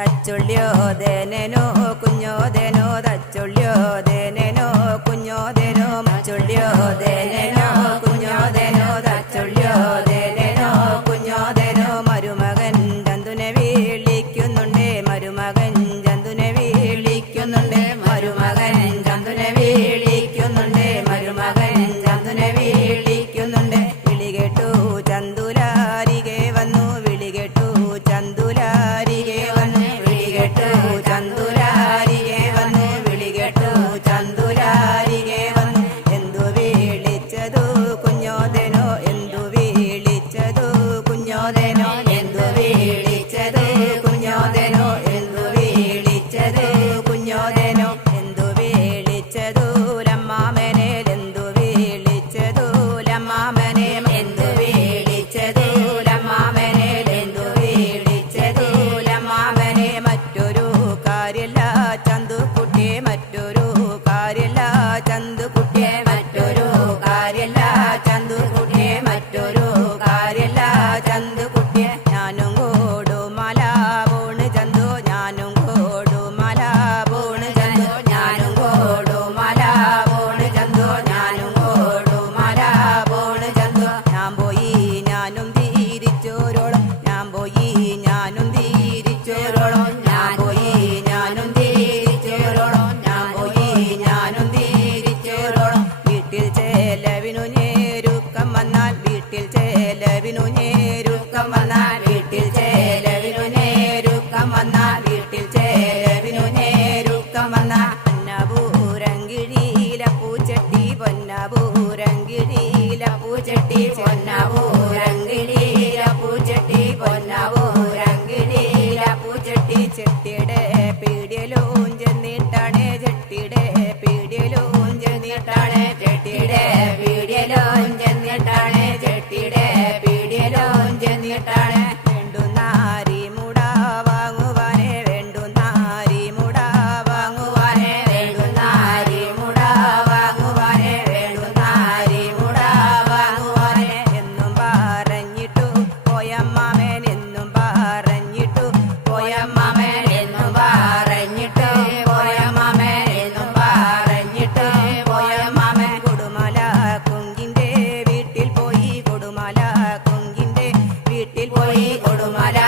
തച്ചുള്ളിയോദേനോ കുഞ്ഞോദേനോ തച്ചുള്ളിയോദേനോ കുഞ്ഞോദേനോ മച്ചുള്ളിയോദേനോ കുഞ്ഞോദേനോ തച്ചുള്ളിയോദേനോ കുഞ്ഞോദേനോ മരുമകൻ ചന്തുനെ വിളിക്കുന്നുണ്ട് മരുമകൻ ചന്തുനെ വിളിക്കുന്നുണ്ട് മരുമകൻ ചന്തുനെ വിളിക്കുന്നുണ്ട് മരുമകൻ ചന്തുനെ വിളിക്കുന്നുണ്ട് വിളികേട്ടു ചന്തുലാരികെ വന്നു വിളികേട്ടു ചന്തുലാരികെ വന്നു വിളികേട്ടു ചന്തുലാരികെ വന്നു വിളികേട്ടു ചന്തുലാരികെ വന്നു എന്തു വിളിച്ചതു കുഞ്ഞോദേനോ എന്തു വിളിച്ചതു കുഞ്ഞോദേനോ എന്തു വിളിച്ചത് കുഞ്ഞോദേനോ എന്തു വിളിച്ചത് കുഞ്ഞോദേനോ എന്തു വിളിച്ചതു ലമ്മാമനെ എന്തു വിളിച്ചതു ലമ്മാമനെ എന്തു വിളിച്ചതു ലമ്മാമനെ എന്തു വിളിച്ചതു ലമ്മാമനെ മറ്റൊരു കാര്യല്ല ചന്തുക്കുട്ടിയെ മറ്റൊരു കാര്യല്ല ചന്തുക്കുട്ടിയെ മറ്റൊരു കാര്യല്ല ചന്തുക്കുട്ടിയെ മറ്റൊരു കാര്യല്ല ചന്തുക്കുട്ടിയെ ഞാനും കോടുമല പോണ് ചന്തു ഞാനും കോടുമല പോണ് ചന്തു ഞാനും കോടുമല പോണ് ചന്തു ഞാനും കോടുമല പോണ് ചന്തു ഞാൻ പോയി ഞാനും തിരിച്ചോരോളം ഞാൻ പോയി ഞാനും തിരിച്ചോരോളം ഞാൻ പോയി ഞാനും തിരിച്ചോരോളം ഞാൻ പോയി ഞാനും തിരിച്ചോരോളം വീട്ടിൽ ചെലവിനു ഞെരുക്കം വന്നാൽ വീട്ടിൽ ചെലവിനു ഞെരുക്കം വന്നാൽ വീട്ടിൽ ചെലവിനു ഞെരുക്കം വന്നാൽ വീട്ടിൽ ചെലവിനു ഞെരുക്കം വന്നാൽ പൊന്നപൂരങ്കിഴിയില പൂച്ചട്ടി പൊന്നപൂരങ്കിഴിയില പൂച്ചട്ടി പൊന്നപൂരങ്കിഴിയില പൂച്ചട്ടി പൊന്നപൂരങ്കിഴിയില പൂച്ചട്ടി ചെട്ടിയുടെ പീടിയലും ചെന്നിട്ടാണ് ചെട്ടിയുടെ പീടിയലും ചെന്നിട്ടാണ് ചെട്ടിയുടെ പീടിയലും ചെന്നിട്ടാണ് ചെട്ടിയുടെ പീടിയലും ചെന്നിട്ടാണ് വേണ്ടുന്നാരി മുട വാങ്ങുവാനെ വേണ്ടുന്നാരി മുട വാങ്ങുവാനെ വേണ്ടുന്നാരി മുട വാങ്ങുവാനെ വേണ്ടുന്നാരി മുട വാങ്ങുവാനെ എന്നും പറഞ്ഞിട്ടു പോയമ്മാമൻ എന്നും പറഞ്ഞിട്ടു പോയമ്മാമൻ എന്നും പറഞ്ഞിട്ട് പോയമ്മാമൻ എന്നും പറഞ്ഞിട്ട് പോയമ്മാമൻ കൊടുമല കുങ്കിന്റെ വീട്ടിൽ പോയി കൊടുമല കുങ്കിന്റെ വീട്ടിൽ പോയി കൊടുമല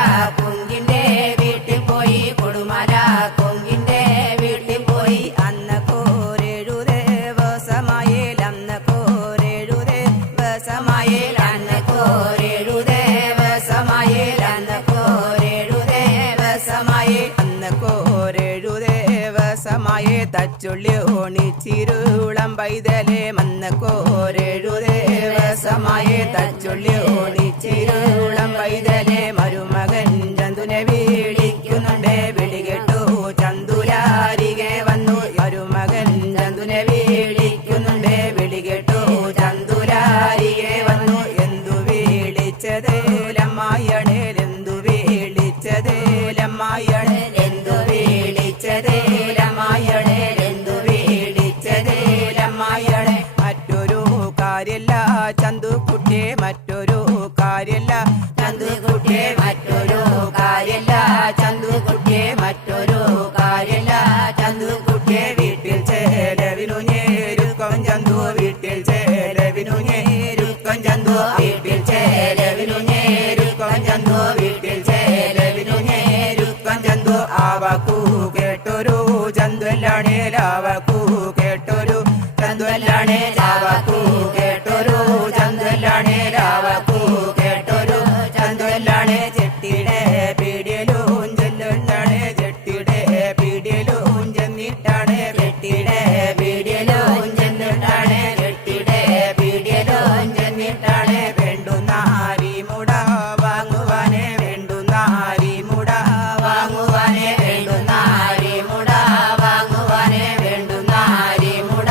കുങ്കിന്റെ വീട്ടിൽ പോയി കൊടുമല കുങ്കിന്റെ വീട്ടിൽ പോയി അന്ന് കോരേഴു ദേവസമായേൽ അന്ന് കോരേഴു ദേവസമായേൽ അന്ന് കോരേഴു ദേവസമായേൽ അന്ന് കോരേഴു ദേവസമായേൽ അന്ന് കോരേഴു ദേവസമായേ തച്ചുള്ളി ഓണിച്ചിരുളം പൈതലേ മന്ന് കോരേഴു ദേവസമായേ തച്ചുള്ളി ഓണിച്ചിരുളം പൈതലേ മരുമകൻ ചന്തുനെ വിളിക്കുന്നുണ്ട് വിളികെട്ടു ചന്തുലാരികെ വന്നു മരുമകൻ ചന്തുനെ വിളിക്കുന്നുണ്ട് വിളികെട്ടു ചന്തുലാരികെ വന്നു എന്തു വിളിച്ചത് ലമ്മായണേ എന്തു വിളിച്ചത് ലമ്മായണേ എന്തു വിളിച്ചത് ലമ്മായണേ എന്തു വിളിച്ചത് ലമ്മായണേ മറ്റൊരു കാര്യല്ല ചന്തുക്കുട്ടിയെ മറ്റൊരു കാര്യല്ല ചന്തുക്കുട്ടിയെ മറ്റൊരു കാര്യല്ല ചന്തുക്കുട്ടിയെ മറ്റൊരു കാര്യല്ല ചന്തുക്കുട്ടിയെ വീട്ടിൽ ചെലവിനു ഞെരുക്കം ചന്തു വീട്ടിൽ ചെലവിനു ഞെരുക്കം ചന്തു വീട്ടിൽ ചെലവിനു ഞെരുക്കം ചന്തു വീട്ടിൽ ചെലവിനു ഞെരുക്കം ചന്തു ആവക്കു കേട്ടൊരു ചന്തുവല്ലാണേ ലാവക്കു കേട്ടൊരു ചന്തുവല്ലാണേ ലാവക്കു കേട്ടൊരു ചന്തുവല്ലാണേ ലാവക്കു കേട്ടൊരു ചന്തുവല്ലാണേ ചെട്ടിയുടെ പീടിയലും ചെല്ലുണ്ടാണ് ചെട്ടിയുടെ പീടിയലും ചെന്നിട്ടാണ് ചെട്ടിയുടെ പീടിയലും ചെന്നിട്ടാണ് ചെട്ടിയുടെ പീടിയലും ചെന്നിട്ടാണ് വേണ്ടുന്നാരി മുട വാങ്ങുവാനെ വേണ്ടുന്നാരി മുട വാങ്ങുവാനെ വേണ്ടുന്നാരി മുട വാങ്ങുവാനെ വേണ്ടുന്നാരി മുട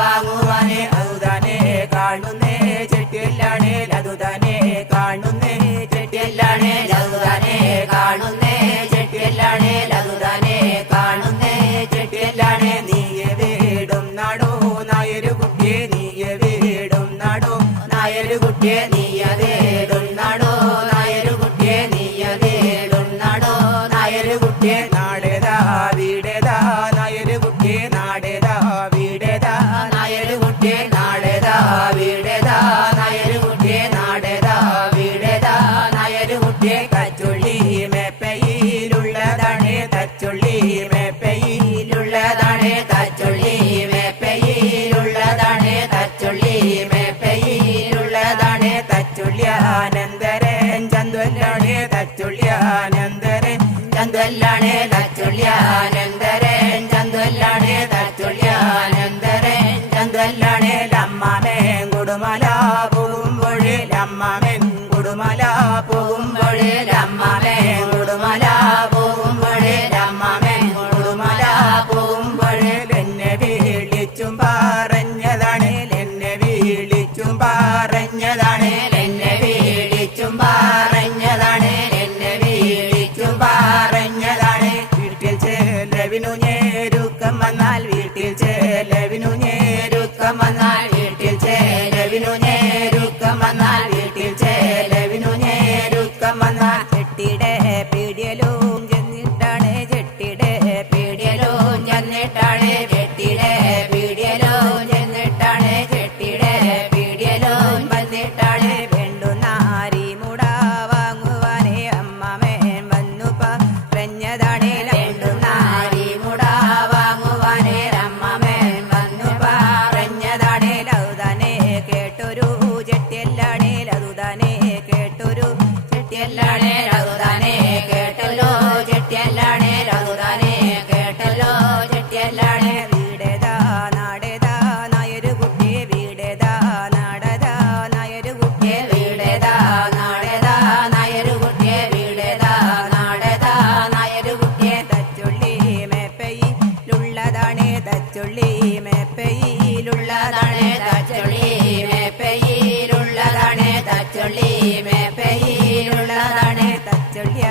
വാങ്ങുവാനെ അതുതാനെ കാണുന്നേ ചെട്ടിയല്ലാണേ അതുതാനെ കാണുന്നേ ചെട്ടിയല്ലാണേ അതുതാനെ കാണുന്നേ ചെട്ടിയല്ലാണേ അതുതാനെ കാണുന്നേ ചെട്ടിയല്ലാണേ നീയെ വീടും നാടോ നായരു കുട്ടിയെ നീയെ വീടും നാടോ നായരു കുട്ടിയെ നീയ വീടും നാടോ നായരു കുട്ടിയെ നീയ വീടും നാടോ നായരു കുട്ടിയെ കൊടുമല പോകുമ്പോഴേൽ അമ്മാമൻ കൊടുമല പോകുമ്പോഴേൽ അമ്മാമൻ കൊടുമല പോകുമ്പോഴേൽ അമ്മാമൻ കൊടുമല പോകുമ്പോഴേൽ എന്നെ വിളിച്ചും പറഞ്ഞതാണ് എന്നെ വിളിച്ചും പറഞ്ഞതാണ് എന്നെ വിളിച്ചും പറഞ്ഞതാണ് എന്നെ വിളിച്ചും പറഞ്ഞതാണ് വീട്ടിൽ ചെലവിനു ഞെരുക്കം വന്നാൽ വീട്ടിൽ ചെലവിനു ഞെരുക്കം വന്നാൽ വീട്ടിൽ ചെലവിനു ഞെരുക്കം വന്നാൽ വീട്ടിൽ ചെലവിനു ഞെരുക്കം വന്നാൽ ചെട്ടിയുടെ പീടിയലും ചെന്നിട്ടാണ് ചെട്ടിയുടെ പീടിയലും ചെന്നിട്ടാണ് ചെട്ടിയുടെ പീടിയലും ചെന്നിട്ടാണ് ചെട്ടിയുടെ പീടിയലും വന്നിട്ടാണ് വേണ്ടുന്ന അരിമുട വാങ്ങുവാനേ അമ്മാമൻ വന്നു പറഞ്ഞതാണ് വേണ്ടുന്ന അരിമുട വാങ്ങുവാനേ അമ്മാമൻ വന്നു പറഞ്ഞതാണ് ലൗദാനെ കേട്ടൊരു ചെട്ടിയല്ലാണേ ലൗദാനെ കേട്ടൊരു ചെട്ടിയല്ലാണേ ലൗദാനെ കേട്ടല്ലോ ചെട്ടിയല്ലാണേ ലൗദാനെ കേട്ടല്ലോ ചെട്ടിയല്ലാണേ വീടേതാ നാടേതാ നായൊരു കുട്ടിയെ വീടേതാ നാടേതാ നായൊരു കുട്ടിയെ വീടേതാ നാടേതാ നായൊരു കുട്ടിയെ വീടേതാ നാടേതാ നായൊരു കുട്ടിയെ തച്ചുള്ളി മേപ്പയിലുള്ളതാണേ തച്ചുള്ളി മേപ്പയിലുള്ളതാണേ തച്ചുള്ളി മേപ്പയിലുള്ളതാണേ തച്ചുള്ളി മേപ്പയിലുള്ളതാണേ തച്ചുള്ളിയ